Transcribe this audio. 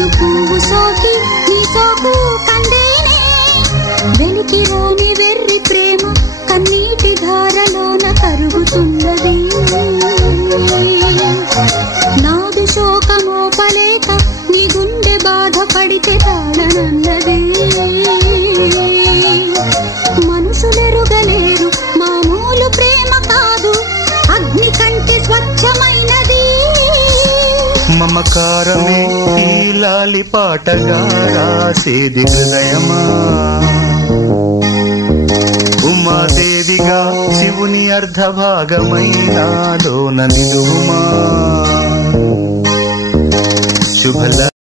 ముద్దు పువ్వు సోకి నీ సోకు కందేనే వెలికిరాని వెర్రి ప్రేమ కన్నీటి ధారలోన కరుగుతున్నది నాదు శోకమోపలేక నీ గుండె బాధపడితే తాళనన్నది మనసులెరుగలేరు మామూలు ప్రేమ కాదు అగ్ని కంటే స్వచ్ఛమైనది మమకారమే ఈ లాలి పాటగా రాసేది హృదయమా ఉమాదేవిగా శివుని అర్ధభాగమైనాలోన నిలువుమా శుభ